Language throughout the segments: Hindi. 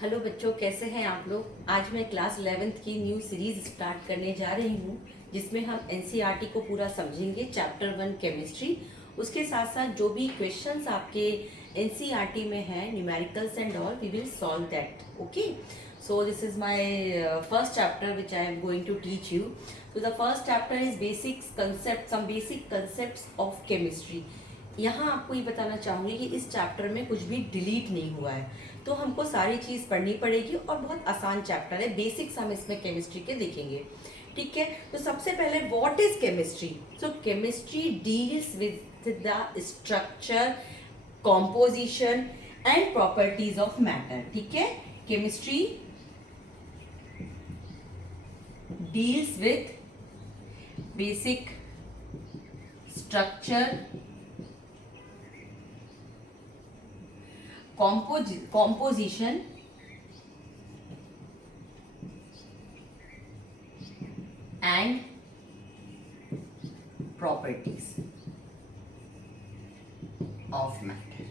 हेलो बच्चों, कैसे हैं आप लोग। आज मैं क्लास 11th की न्यू सीरीज स्टार्ट करने जा रही हूँ जिसमें हम एनसीईआरटी को पूरा समझेंगे। चैप्टर 1 केमिस्ट्री, उसके साथ साथ जो भी क्वेश्चंस आपके एनसीईआरटी में हैं, numericals and all, we will solve that. Okay, so this is my first chapter which I am going to teach you. So the first chapter is basics concept, some basic concepts of chemistry. यहाँ आपको ये बताना चाहूँगी कि इस चैप्टर में कुछ भी डिलीट नहीं हुआ है, तो हमको सारी चीज़ पढ़नी पड़ेगी और बहुत आसान चैप्टर है। बेसिक्स हम इसमें केमिस्ट्री के देखेंगे, ठीक है। तो सबसे पहले what is chemistry. So chemistry deals with the structure, composition and properties of matter, ठीक है। Chemistry deals with basic structure, composition and properties of matter,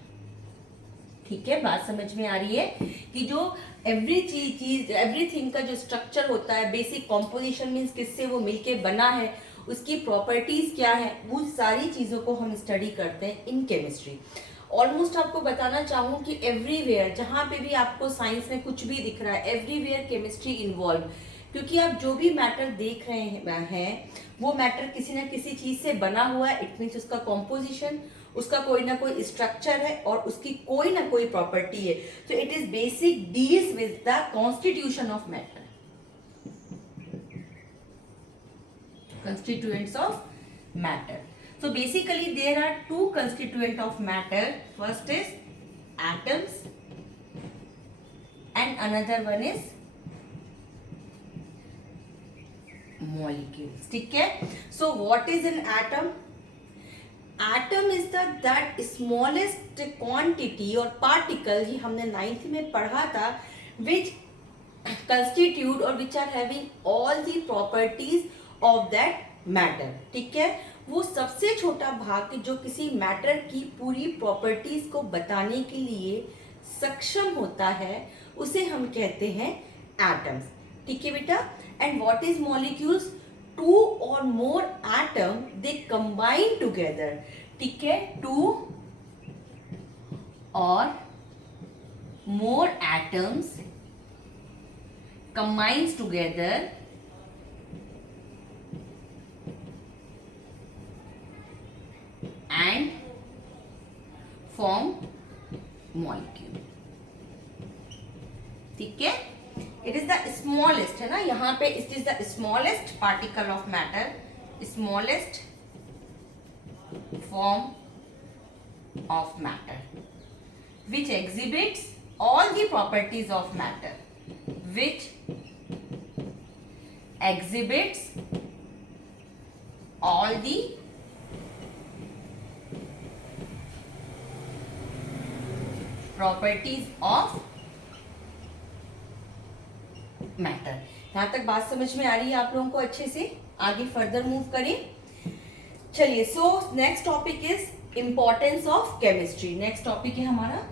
ठीक है। बात समझ में आ रही है कि जो एवरीथिंग का जो स्ट्रक्चर होता है, बेसिक कॉम्पोजिशन मीन्स किससे वो मिलके बना है, उसकी प्रॉपर्टीज क्या है, वो सारी चीज़ों को हम स्टडी करते हैं इन केमिस्ट्री। ऑलमोस्ट आपको बताना चाहूँ कि एवरीवेयर जहाँ पे भी आपको साइंस में कुछ भी दिख रहा है, एवरीवेयर केमिस्ट्री इन्वॉल्व, क्योंकि आप जो भी मैटर देख रहे हैं वो मैटर किसी ना किसी चीज़ से बना हुआ है। इट मीन्स उसका कॉम्पोजिशन, उसका कोई ना कोई स्ट्रक्चर है और उसकी कोई ना कोई प्रॉपर्टी है। तो it is basic deals with the constitution of matter, constituents of matter. So basically there are two constituent of matter. First is atoms and another one is molecules, ठीक है। So what is an atom? Atom is that smallest quantity or particle, ये हमने 9th में पढ़ा था, which constitute or which are having all the properties of that matter, ठीक है। वो सबसे छोटा भाग जो किसी मैटर की पूरी प्रॉपर्टीज को बताने के लिए सक्षम होता है, उसे हम कहते हैं एटम्स, ठीक है बेटा। And what is molecules? Two or more atom they combine together, ठीक है। Two or more atoms combines together and form molecule, ठीक है। इट इज द स्मॉलेस्ट, है ना, यहाँ पे it is the smallest particle of matter, smallest form of matter which exhibits all the properties of matter, which exhibits all the properties of matter। यहां तक बात समझ में आ रही है आप लोगों को अच्छे से? आगे फर्दर मूव करें, चलिए। So next topic is importance of chemistry. Next topic है हमारा,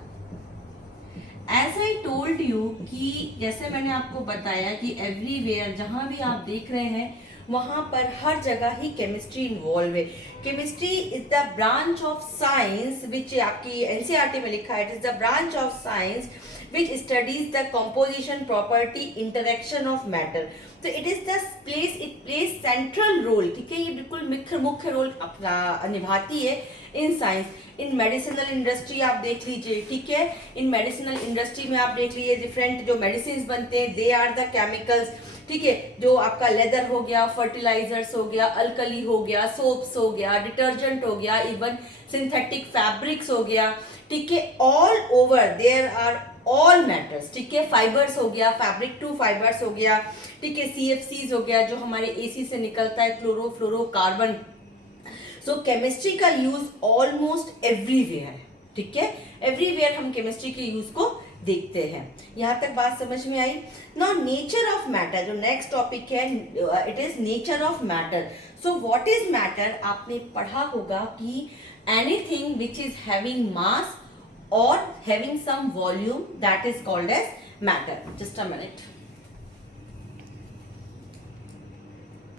एज आई टोल्ड यू, कि जैसे मैंने आपको बताया कि एवरीवेयर जहां भी आप देख रहे हैं वहां पर हर जगह ही केमिस्ट्री इन्वॉल्व है। Chemistry is the branch of science which आपकी एनसीईआरटी में लिखा है, it is the branch of science which studies the composition, property, interaction of matter. तो it is the place, it place central role, ठीक है। ये बिल्कुल मुख्य रोल अपना निभाती है in science. In medicinal industry आप देख लीजिए, ठीक है। इन मेडिसिनल इंडस्ट्री में आप देख लीजिए डिफरेंट जो मेडिसिन बनते हैं, दे आर द केमिकल्स, ठीक है। जो आपका लेदर हो गया, फर्टिलाइजर्स हो गया, अल्कली हो गया, सोप्स हो गया, डिटर्जेंट हो गया, इवन सिंथेटिक फैब्रिक्स हो गया, ठीक है। All over there are all matters, ठीक है। फाइबर्स हो गया, फैब्रिक टू फाइबर्स हो गया, ठीक है। सीएफसीज हो गया जो हमारे एसी से निकलता है, क्लोरोफ्लोरोकार्बन। सो केमिस्ट्री का यूज ऑलमोस्ट एवरीवेयर, ठीक है। एवरीवेयर हम केमिस्ट्री के यूज को देखते हैं। यहां तक बात समझ में आई? नाउ नेचर ऑफ मैटर, जो नेक्स्ट टॉपिक है, it is nature of matter. So what is matter? आपने पढ़ा होगा कि anything which is having mass or having some volume, that is called as matter. Just a minute.